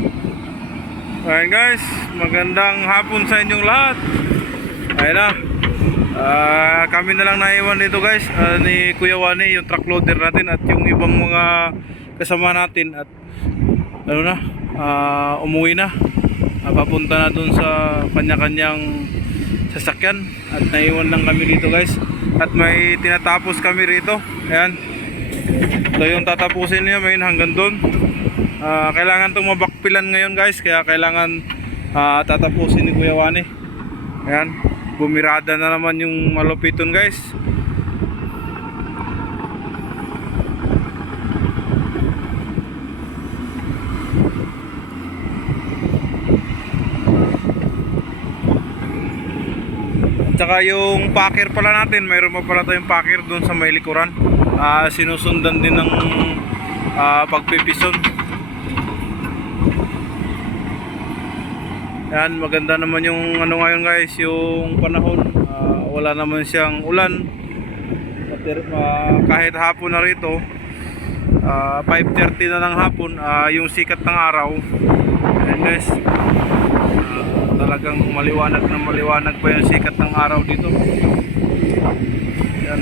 Ayan guys, magandang hapon sa inyong lahat. Ayan na, kami na lang naiwan dito guys, ni Kuya Wani, yung truck loader natin at yung ibang mga kasama natin. At ano na, umuwi na, papunta na dun sa kanya-kanyang sasakyan. At naiwan lang kami dito guys. At may tinatapos kami rito. Ayan, ito yung tatapusin niya, may hanggang dun. Kailangan itong mabakpilan ngayon guys, kaya kailangan tatapusin ni Kuya Wani. Ayan, bumirada na naman yung malupiton guys. Tsaka yung packer pala natin, mayroon pa pala tayong packer doon sa may likuran. Sinusundan din ng pagpipison. Yan, maganda naman yung ano ngayon guys, yung panahon. Wala naman siyang ulan. Kahit hapon na rito, 5:30 na ng hapon, yung sikat ng araw. Ayan guys, talagang maliwanag na maliwanag pa yung sikat ng araw dito. Yan.